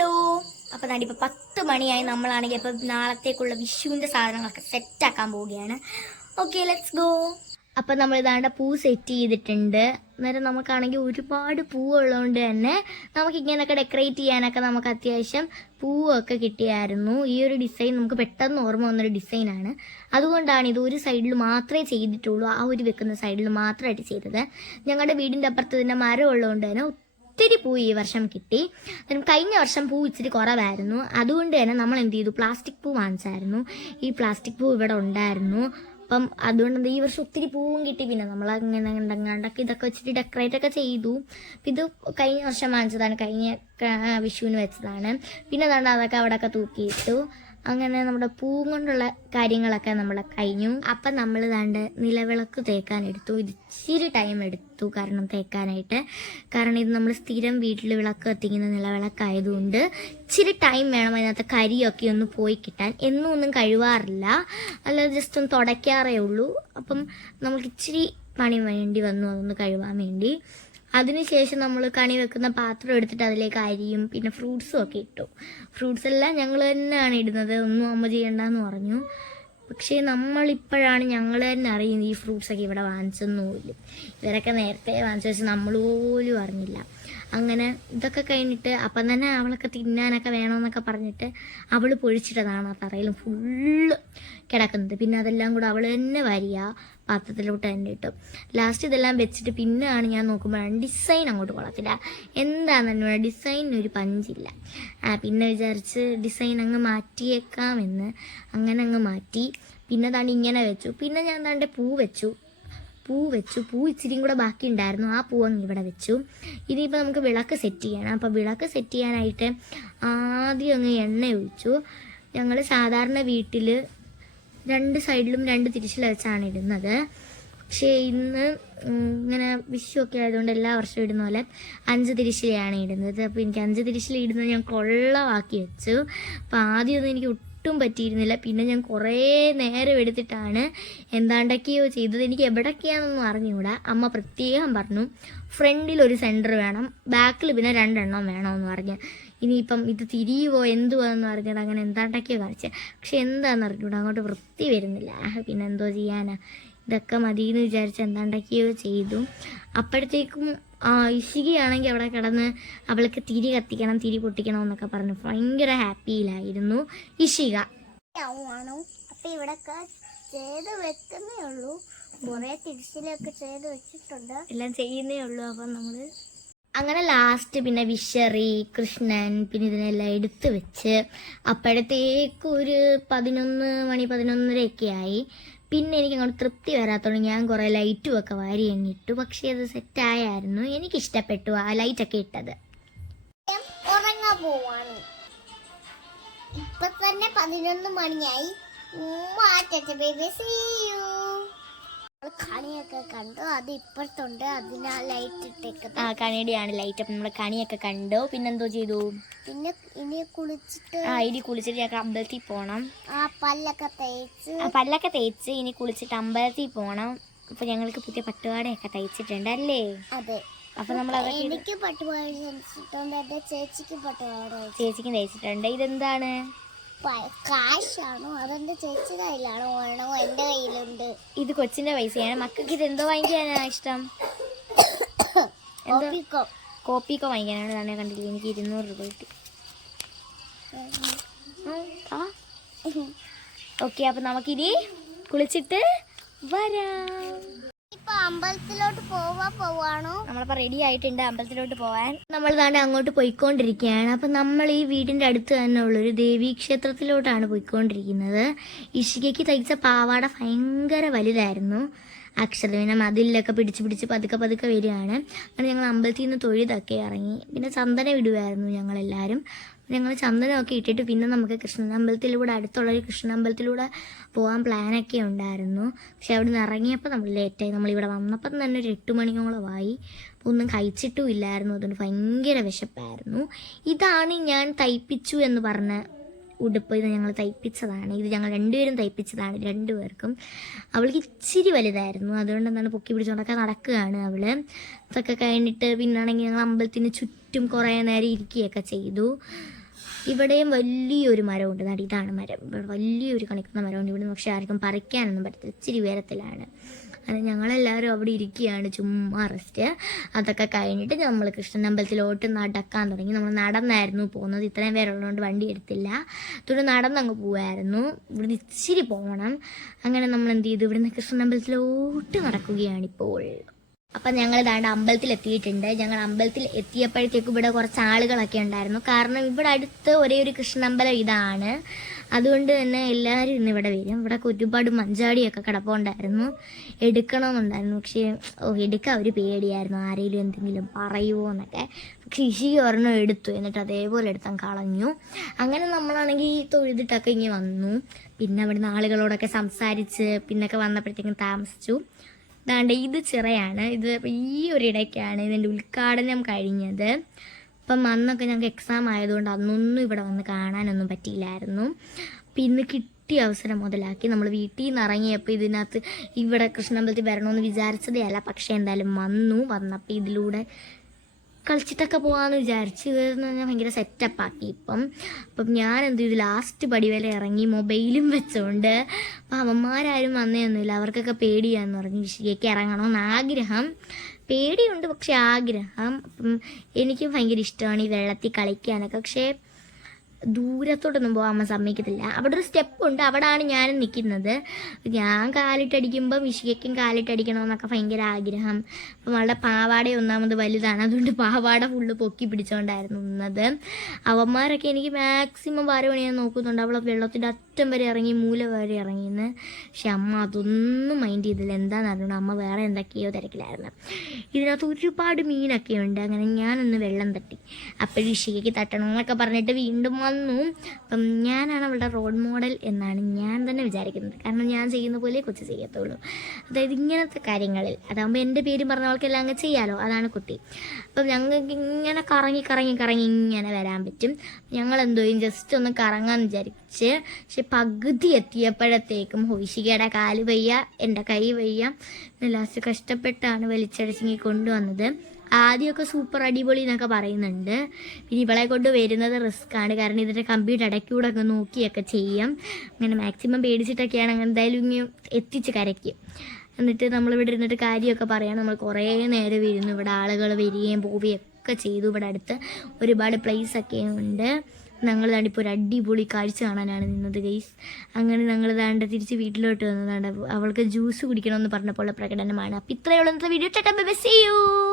Hello. അപ്പോൾ ഇപ്പൊ പത്ത് മണിയായി നമ്മളാണെങ്കിൽ ഇപ്പൊ നാളത്തേക്കുള്ള വിഷുവിന്റെ സാധനങ്ങളൊക്കെ സെറ്റാക്കാൻ പോവുകയാണ്. ഓക്കെ ലെറ്റ്സ് ഗോ അപ്പോൾ നമ്മൾ ഇതാണ്ട് പൂ സെറ്റ് ചെയ്തിട്ടുണ്ട്. അന്നേരം നമുക്കാണെങ്കിൽ ഒരുപാട് പൂവുള്ളതുകൊണ്ട് തന്നെ നമുക്ക് ഇങ്ങനെയൊക്കെ ഡെക്കറേറ്റ് ചെയ്യാനൊക്കെ നമുക്ക് അത്യാവശ്യം പൂവൊക്കെ കിട്ടിയായിരുന്നു. ഈ ഒരു ഡിസൈൻ നമുക്ക് പെട്ടെന്ന് ഓർമ്മ വന്നൊരു ഡിസൈനാണ് അതുകൊണ്ടാണ് ഇത് ഒരു സൈഡിൽ മാത്രമേ ചെയ്തിട്ടുള്ളൂ. ആ ഒരു വെക്കുന്ന സൈഡിൽ മാത്രമായിട്ട് ചെയ്തത്. ഞങ്ങളുടെ വീടിന്റെ അപ്പുറത്ത് തന്നെ മരം ഉള്ളതുകൊണ്ട് തന്നെ ഒത്തിരി പൂ ഈ വർഷം കിട്ടി. കഴിഞ്ഞ വർഷം പൂ ഇച്ചിരി കുറവായിരുന്നു. അതുകൊണ്ട് തന്നെ നമ്മൾ എന്ത് ചെയ്തു? പ്ലാസ്റ്റിക് പൂ വാങ്ങിച്ചായിരുന്നു. ഈ പ്ലാസ്റ്റിക് പൂ ഇവിടെ ഉണ്ടായിരുന്നു. അപ്പം അതുകൊണ്ട് ഈ വർഷം ഒത്തിരി പൂവും കിട്ടി. പിന്നെ നമ്മൾ അങ്ങനെ ഇതൊക്കെ വെച്ചിട്ട് ഡെക്കറേറ്റ് ഒക്കെ ചെയ്തു. ഇത് കഴിഞ്ഞ വർഷം വാങ്ങിച്ചതാണ്. കഴിഞ്ഞ വിഷുവിന് വെച്ചതാണ്. പിന്നെ എന്താണ് അതൊക്കെ അവിടെയൊക്കെ തൂക്കിയിട്ടു. അങ്ങനെ നമ്മുടെ പൂ കൊണ്ടുള്ള കാര്യങ്ങളൊക്കെ നമ്മളെ കഴിഞ്ഞു. അപ്പം നമ്മൾ ദാണ്ട് നിലവിളക്ക് തേക്കാൻ എടുത്തു. ഇച്ചിരി ടൈം എടുത്തു കാരണം തേക്കാനായിട്ട്. കാരണം ഇത് നമ്മൾ സ്ഥിരം വീട്ടിൽ വിളക്ക് കത്തിക്കുന്ന നിലവിളക്കായതുകൊണ്ട് ഇച്ചിരി ടൈം വേണം അതിനകത്ത് കരിയൊക്കെ ഒന്ന് പോയി കിട്ടാൻ. എന്നും ഒന്നും കഴുകാറില്ല അല്ലാതെ ജസ്റ്റ് ഒന്ന് തുടയ്ക്കാറേ ഉള്ളൂ. അപ്പം നമുക്ക് ഇച്ചിരി പണി വേണ്ടി വന്നു അതൊന്ന് കഴുകാൻ വേണ്ടി. അതിനുശേഷം നമ്മൾ കണി വെക്കുന്ന പാത്രം എടുത്തിട്ട് അതിലേക്ക് അരിയും പിന്നെ ഫ്രൂട്ട്സും ഒക്കെ ഇട്ടു. ഫ്രൂട്ട്സ് എല്ലാം ഞങ്ങൾ തന്നെയാണ് ഇടുന്നത്. ഒന്നും അമ്മ ചെയ്യണ്ടെന്ന് പറഞ്ഞു. പക്ഷേ നമ്മളിപ്പോഴാണ് ഞങ്ങൾ തന്നെ അറിയുന്നത് ഈ ഫ്രൂട്ട്സൊക്കെ ഇവിടെ വാങ്ങിച്ചെന്നുമില്ല ഇവരൊക്കെ നേരത്തെ വാങ്ങിച്ചു വെച്ച് നമ്മൾ പോലും അറിഞ്ഞില്ല. അങ്ങനെ ഇതൊക്കെ കഴിഞ്ഞിട്ട് അപ്പം തന്നെ അവളൊക്കെ തിന്നാനൊക്കെ വേണമെന്നൊക്കെ പറഞ്ഞിട്ട് അവൾ പൊഴിച്ചിട്ടതാണ് ആ തറയിൽ ഫുള്ള് കിടക്കുന്നത്. പിന്നെ അതെല്ലാം കൂടെ അവൾ തന്നെ വരിക. പാത്രത്തിലോട്ട് തന്നെ ഇട്ടു. ലാസ്റ്റ് ഇതെല്ലാം വെച്ചിട്ട് പിന്നെയാണ് ഞാൻ നോക്കുമ്പോഴാണ് ഡിസൈൻ അങ്ങോട്ട് കൊള്ളത്തില്ല. എന്താണെന്ന് ഡിസൈനിന് ഒരു പഞ്ചില്ല. പിന്നെ വിചാരിച്ച് ഡിസൈൻ അങ്ങ് മാറ്റിയേക്കാമെന്ന് അങ്ങനെ അങ്ങ് മാറ്റി. പിന്നെ താണ്ട് ഇങ്ങനെ വെച്ചു. പിന്നെ ഞാൻ താണ്ട് പൂ വെച്ചു. പൂ വെച്ചു. പൂ ഇച്ചിരിയും കൂടെ ബാക്കി ഉണ്ടായിരുന്നു. ആ പൂ അങ്ങ് ഇവിടെ വെച്ചു. ഇനിയിപ്പോൾ നമുക്ക് വിളക്ക് സെറ്റ് ചെയ്യണം. അപ്പോൾ വിളക്ക് സെറ്റ് ചെയ്യാനായിട്ട് ആദ്യം അങ്ങ് എണ്ണ ഒഴിച്ചു. ഞങ്ങൾ സാധാരണ വീട്ടിൽ രണ്ട് സൈഡിലും രണ്ട് തിരിച്ചിൽ വെച്ചാണ് ഇടുന്നത് പക്ഷേ ഇന്ന് ഇങ്ങനെ വിഷു ഒക്കെ ആയതുകൊണ്ട് എല്ലാ വർഷവും ഇടുന്ന പോലെ അഞ്ച് തിരിശിലെയാണ് ഇടുന്നത്. അപ്പോൾ എനിക്ക് അഞ്ച് തിരിശിൽ ഇടുന്നത് ഞാൻ കൊള്ളവാക്കി വെച്ചു. അപ്പോൾ ആദ്യമൊന്നും എനിക്ക് ഒട്ടും പറ്റിയിരുന്നില്ല. പിന്നെ ഞാൻ കുറേ നേരം എടുത്തിട്ടാണ് എന്താണ്ടൊക്കെയോ ചെയ്തത്. എനിക്ക് എവിടൊക്കെയാണെന്നൊന്നും അറിഞ്ഞുകൂടാ. അമ്മ പ്രത്യേകം പറഞ്ഞു ഫ്രണ്ടിൽ ഒരു സെന്റർ വേണം ബാക്കിൽ പിന്നെ രണ്ടെണ്ണം വേണമെന്ന് പറഞ്ഞ്. ഇനിയിപ്പം ഇത് തിരിയുവോ എന്തുവാന്ന് അറിഞ്ഞിട്ട് അങ്ങനെ എന്താണ്ടൊക്കെയോ കാണിച്ചത് പക്ഷെ എന്താണെന്ന് അറിഞ്ഞൂടാ അങ്ങോട്ട് വൃത്തി വരുന്നില്ല. പിന്നെ എന്തോ ചെയ്യാനാ. ഇതൊക്കെ മതി എന്ന് വിചാരിച്ച് എന്താണ്ടൊക്കെയോ ചെയ്തു. അപ്പോഴത്തേക്കും ആ ഇഷികയാണെങ്കിൽ അവിടെ കിടന്ന് അവൾക്ക് തിരി കത്തിക്കണം തിരി പൊട്ടിക്കണം എന്നൊക്കെ പറഞ്ഞു. ഭയങ്കര ഹാപ്പിയിലായിരുന്നു ഇഷിക അപ്പൊ ഇവിടൊക്കെ ചെയ്ത് വെക്കുന്നേ ഉള്ളൂ. കുറെ തിരിച്ചിലൊക്കെ ചെയ്ത് വെച്ചിട്ടുണ്ട്. എല്ലാം ചെയ്യുന്നേ ഉള്ളൂ. അപ്പം നമ്മൾ അങ്ങനെ ലാസ്റ്റ് പിന്നെ വിഷറി കൃഷ്ണൻ പിന്നെ ഇതിനെല്ലാം എടുത്തു വെച്ച് അപ്പോഴത്തേക്ക് ഒരു പതിനൊന്ന് മണി പതിനൊന്നരയൊക്കെ ആയി. പിന്നെ എനിക്ക് അങ്ങോട്ട് തൃപ്തി വരാത്തോണ്ട് ഞാൻ കുറേ ലൈറ്റും ഒക്കെ വാരി അങ്ങിട്ടു പക്ഷേ അത് സെറ്റായായിരുന്നു എനിക്ക് ഇഷ്ടപ്പെട്ടു ആ ലൈറ്റൊക്കെ ഇട്ടത്. ഉറങ്ങാൻ പോവാണ്. ഇപ്പൊ തന്നെ പതിനൊന്ന് മണിയായി. മാറ്റത്തെ ബേബി കണിയൊക്കെ കണ്ടു. അത് ഇപ്പുറത്തുണ്ട്. അതിനാ ലൈറ്റ് ഇട്ടേക്കുന്നത്. ആ കണിയുടെയാണ് ലൈറ്റ് അപ്പം നമ്മൾ കണിയൊക്കെ കണ്ടു. പിന്നെന്തോ ചെയ്തു? പിന്നെ ഇനി കുളിച്ചിട്ട് ആ ഇനി കുളിച്ചിട്ട് ഞങ്ങൾക്ക് അമ്പലത്തിൽ പോണം. ആ പല്ലൊക്കെ തേച്ച് ആ പല്ലൊക്കെ തേച്ച് ഇനി കുളിച്ചിട്ട് അമ്പലത്തിൽ പോണം. അപ്പൊ ഞങ്ങൾക്ക് പുതിയ പട്ടുപാടയൊക്കെ തയ്ച്ചിട്ടുണ്ട് അല്ലേ അതെ. അപ്പൊ നമ്മൾ എനിക്ക് പട്ടുപാട് ചേച്ചിക്ക് പട്ടുപാട് ചേച്ചിക്ക് തയ്ച്ചിട്ടുണ്ട്. ഇതെന്താണ്? കാശാണോ? അതെന്റെ ചേച്ചി കയ്യിലാണോ? വേണോ? എന്റെ കയ്യിലുണ്ട്. ഇത് കൊച്ചിന്റെ പൈസയാണ്. മക്കൾക്ക് ഇത് എന്തോ വാങ്ങിക്കാനാ ഇഷ്ടം? കോപ്പിയൊക്കെ വാങ്ങിക്കാനാണ് തന്നെ കണ്ടില്ല? എനിക്ക് ഇരുന്നൂറ് രൂപ കിട്ടി. ഓക്കെ അപ്പൊ നമുക്കിനി കുളിച്ചിട്ട് വരാം. അമ്പലത്തിലോട്ട് പോവാ പോവാണോ? നമ്മളിപ്പോ റെഡി ആയിട്ടുണ്ട് അമ്പലത്തിലോട്ട് പോവാൻ. നമ്മൾ താണ്ട് അങ്ങോട്ട് പോയിക്കൊണ്ടിരിക്കുകയാണ്. അപ്പൊ നമ്മൾ ഈ വീടിന്റെ അടുത്ത് തന്നെ ഉള്ളൊരു ദേവീ ക്ഷേത്രത്തിലോട്ടാണ് പോയിക്കൊണ്ടിരിക്കുന്നത്. ഇഷികയ്ക്ക് തയ്ച്ച പാവാട ഭയങ്കര വലുതായിരുന്നു. അക്ഷരവിനം അതിലൊക്കെ പിടിച്ച് പിടിച്ച് പതുക്കെ പതുക്കെ വരികയാണ്. അങ്ങനെ ഞങ്ങൾ അമ്പലത്തിൽ നിന്ന് തൊഴുതൊക്കെ ഇറങ്ങി. പിന്നെ ചന്ദന വിടുവായിരുന്നു ഞങ്ങളെല്ലാവരും ഞങ്ങൾ ചന്ദനമൊക്കെ ഇട്ടിട്ട് പിന്നെ നമുക്ക് കൃഷ്ണൻ അമ്പലത്തിലൂടെ അടുത്തുള്ളൊരു കൃഷ്ണൻ അമ്പലത്തിലൂടെ പോകാൻ പ്ലാനൊക്കെ ഉണ്ടായിരുന്നു. പക്ഷെ അവിടെ നിന്ന് ഇറങ്ങിയപ്പോൾ നമ്മൾ ലേറ്റായി നമ്മളിവിടെ വന്നപ്പം തന്നെ ഒരു എട്ട് മണിയോളമായി. ഒന്നും കഴിച്ചിട്ടും ഇല്ലായിരുന്നു. അതുകൊണ്ട് ഭയങ്കര വിശപ്പായിരുന്നു. ഇതാണ് ഞാൻ തയ്പ്പിച്ചു എന്ന് പറഞ്ഞ ഉടുപ്പ്. ഇത് ഞങ്ങൾ തയ്പ്പിച്ചതാണ്. ഇത് ഞങ്ങൾ രണ്ടുപേരും തയ്പ്പിച്ചതാണ് രണ്ടുപേർക്കും. അവൾക്ക് ഇച്ചിരി വലുതായിരുന്നു. അതുകൊണ്ട് എന്താണ് പൊക്കി പിടിച്ചുകൊണ്ടൊക്കെ നടക്കുകയാണ് അവൾ ഇതൊക്കെ കഴിഞ്ഞിട്ട് പിന്നാണെങ്കിൽ ഞങ്ങൾ അമ്പലത്തിന് ചുറ്റും കുറേ നേരം ഇരിക്കുകയൊക്കെ ചെയ്തു. ഇവിടെയും വലിയൊരു മരമുണ്ട്. നടി ഇതാണ് മരം. ഇവിടെ വലിയൊരു കണിക്കുന്ന മരമുണ്ട്. ഇവിടെ പക്ഷെ ആർക്കും പറിക്കാനൊന്നും പറ്റത്തില്ല. ഇച്ചിരി ഉയരത്തിലാണ്. അത് ഞങ്ങളെല്ലാവരും അവിടെ ഇരിക്കുകയാണ്. ചുമ്മാ റെസ്റ്റ് അതൊക്കെ കഴിഞ്ഞിട്ട് നമ്മൾ കൃഷ്ണൻ അമ്പലത്തിലോട്ട് നടക്കാൻ തുടങ്ങി. നമ്മൾ നടന്നായിരുന്നു പോകുന്നത്. ഇത്രയും പേരുള്ളതുകൊണ്ട് വണ്ടി എടുത്തില്ല. തുടർന്ന് നടന്നങ്ങ് പോവായിരുന്നു. ഇവിടുന്ന് ഇച്ചിരി പോകണം അങ്ങനെ നമ്മൾ എന്ത് ചെയ്തു? ഇവിടുന്ന് കൃഷ്ണൻ അമ്പലത്തിലോട്ട് നടക്കുകയാണിപ്പോൾ അപ്പം ഞങ്ങൾ ഇതാണ്ട് അമ്പലത്തിൽ എത്തിയിട്ടുണ്ട് ഞങ്ങൾ അമ്പലത്തിൽ എത്തിയപ്പോഴത്തേക്കും ഇവിടെ കുറച്ച് ആളുകളൊക്കെ ഉണ്ടായിരുന്നു. കാരണം ഇവിടെ അടുത്ത് ഒരേ ഒരു കൃഷ്ണമ്പലം ഇതാണ്. അതുകൊണ്ട് തന്നെ എല്ലാവരും ഇന്ന് ഇവിടെ വരും. ഇവിടെ ഒരുപാട് മഞ്ചാടിയൊക്കെ കിടപ്പുണ്ടായിരുന്നു. എടുക്കണമെന്നുണ്ടായിരുന്നു. പക്ഷേ ഓ എടുക്കാൻ ഒരു പേടിയായിരുന്നു. ആരെങ്കിലും എന്തെങ്കിലും പറയുമോ എന്നൊക്കെ. പക്ഷേ ഇഷി ഒരെണ്ണം എടുത്തു. എന്നിട്ട് അതേപോലെ എടുത്താൽ കളഞ്ഞു. അങ്ങനെ നമ്മളാണെങ്കിൽ തൊഴുതിട്ടൊക്കെ ഇങ്ങനെ വന്നു. പിന്നെ അവിടുന്ന് ആളുകളോടൊക്കെ സംസാരിച്ച് പിന്നൊക്കെ വന്നപ്പോഴത്തേക്കും താമസിച്ചു. ദാണ്ട് ഇത് ചിറയാണ്. ഇത് ഈ ഒരു ഇടയ്ക്കാണ് ഇതിന്റെ ഉദ്ഘാടനം കഴിഞ്ഞത്. അപ്പം അന്നൊക്കെ ഞങ്ങൾക്ക് എക്സാം ആയതുകൊണ്ട് അന്നൊന്നും ഇവിടെ വന്ന് കാണാനൊന്നും പറ്റിയില്ലായിരുന്നു. അപ്പം ഇന്ന് കിട്ടിയ അവസരം മുതലാക്കി നമ്മൾ വീട്ടിൽ നിന്ന് ഇറങ്ങിയപ്പോൾ ഇതിനകത്ത് ഇവിടെ കൃഷ്ണമ്പലത്തിൽ വരണമെന്ന് വിചാരിച്ചതേ അല്ല. പക്ഷേ എന്തായാലും വന്നു. വന്നപ്പോൾ ഇതിലൂടെ കളിച്ചിട്ടൊക്കെ പോകാമെന്ന് വിചാരിച്ചു ഇതെന്ന് പറഞ്ഞാൽ ഭയങ്കര സെറ്റപ്പാക്കി ഇപ്പം. അപ്പം ഞാൻ എന്ത് ചെയ്തു? ലാസ്റ്റ് പടി വരെ ഇറങ്ങി മൊബൈലും വെച്ചുകൊണ്ട് അപ്പം അവന്മാരാരും വന്നേയൊന്നുമില്ല. അവർക്കൊക്കെ പേടിയാന്ന് പറഞ്ഞു വിഷയക്ക് ഇറങ്ങണമെന്ന് ആഗ്രഹം. പേടിയുണ്ട് പക്ഷെ ആഗ്രഹം. അപ്പം എനിക്ക് ഭയങ്കര ഇഷ്ടമാണ് ഈ വെള്ളത്തിൽ കളിക്കാനൊക്കെ. പക്ഷേ ദൂരത്തോട്ടൊന്നും പോകാൻ സമ്മതിക്കത്തില്ല. അവിടെ ഒരു സ്റ്റെപ്പ് ഉണ്ട് അവിടാണ് ഞാൻ നിൽക്കുന്നത് ഞാൻ കാലിട്ടടിക്കുമ്പോൾ മിഷികയ്ക്കും കാലിട്ടടിക്കണമെന്നൊക്കെ ഭയങ്കര ആഗ്രഹം. അപ്പം അവളുടെ പാവാട ഒന്നാമത് വലുതാണ്. അതുകൊണ്ട് പാവാട ഫുള്ള് പൊക്കി പിടിച്ചുകൊണ്ടായിരുന്നു നിന്നത്. അവന്മാരൊക്കെ എനിക്ക് മാക്സിമം വാര പണിയാൻ നോക്കുന്നുണ്ട്. അവളെ വെള്ളത്തിന്റെ അറ്റം വരെ ഇറങ്ങി മൂല വരെ ഇറങ്ങിയെന്ന്. പക്ഷെ അമ്മ അതൊന്നും മൈൻഡ് ചെയ്തില്ല. എന്താണെന്ന് അറിയണം അമ്മ വേറെ എന്തൊക്കെയോ തിരക്കിലായിരുന്നു. ഇതിനകത്ത് ഒരുപാട് മീനൊക്കെ ഉണ്ട് അങ്ങനെ ഞാനൊന്ന് വെള്ളം തട്ടി. അപ്പോഴും ഇഷികയ്ക്ക് തട്ടണം എന്നൊക്കെ പറഞ്ഞിട്ട് വീണ്ടും വന്നു. അപ്പം ഞാനാണ് അവളുടെ റോൾ മോഡൽ എന്നാണ് ഞാൻ തന്നെ വിചാരിക്കുന്നത്. കാരണം ഞാൻ ചെയ്യുന്ന പോലെ കൊച്ചു ചെയ്യത്തുള്ളൂ. അതായത് ഇങ്ങനത്തെ കാര്യങ്ങളിൽ അതാകുമ്പോൾ എന്റെ പേര് പറഞ്ഞ ആൾക്കെല്ലാം അങ്ങ് ചെയ്യാലോ? അതാണ് കുട്ടി. അപ്പം ഞങ്ങൾക്ക് ഇങ്ങനെ കറങ്ങി കറങ്ങി കറങ്ങി ഇങ്ങനെ വരാൻ പറ്റും. ഞങ്ങൾ എന്തോ ജസ്റ്റ് ഒന്ന് കറങ്ങാൻ വിചാരിച്ച് പക്ഷെ പകുതി എത്തിയപ്പോഴത്തേക്കും ഹോഷികയുടെ കാൽ വയ്യ എന്റെ കൈ വയ്യ. ലാസ്റ്റ് കഷ്ടപ്പെട്ടാണ് വലിച്ചടിച്ചിങ്ങി കൊണ്ടുവന്നത്. ആദ്യമൊക്കെ സൂപ്പർ അടിപൊളി എന്നൊക്കെ പറയുന്നുണ്ട്. പിന്നെ ഇവളെ കൊണ്ട് വരുന്നത് ആണ്. കാരണം ഇതിന്റെ കമ്പ്യൂട്ടർ ഇടയ്ക്കൂടെ ഒക്കെ നോക്കിയൊക്കെ ചെയ്യാം. അങ്ങനെ മാക്സിമം പേടിച്ചിട്ടൊക്കെയാണ് അങ്ങനെ എന്തായാലും ഇങ്ങനെ എത്തിച്ച് കരയ്ക്കും. എന്നിട്ട് നമ്മളിവിടെ ഇരുന്നിട്ട് കാര്യമൊക്കെ പറയാം. നമ്മൾ കുറേ നേരം ഇരുന്നു ഇവിടെ ആളുകൾ വരികയും പോവുകയും ഒക്കെ ചെയ്തു. ഇവിടെ അടുത്ത് ഒരുപാട് പ്ലേസ് ഒക്കെ ഉണ്ട്. ഞങ്ങൾ ഇപ്പോൾ ഒരു അടിപൊളി കാഴ്ച കാണാനാണ് നിന്നത് ഗൈസ് അങ്ങനെ ഞങ്ങൾ ഇതാണ്ട് തിരിച്ച് വീട്ടിലോട്ട് വന്നതാണ്. അവൾക്ക് ജ്യൂസ് കുടിക്കണമെന്ന് പറഞ്ഞപ്പോൾ പ്രകടനമാണ്. അപ്പം ഇത്രയുള്ള വീഡിയോ ചേട്ടാ ബൈ സീ യു